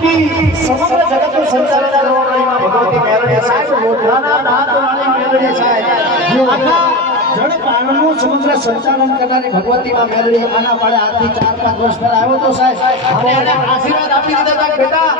ભગવતી સમગ્ર જગતનું સંચાલન કરવાવાળી ભગવતી મેરડીયા સાહેબ મોઢાના દાંતવાળી મેરડીયા સાહેબ આખા જળ સંચાલન કરનારી ભગવતી માં મેરડી આના પાડે આજથી ચાર પાંચ વર્ષ પહેલા આવ્યો તો સાહેબ. અને એને આશીર્વાદ આપી દીધા બેટા.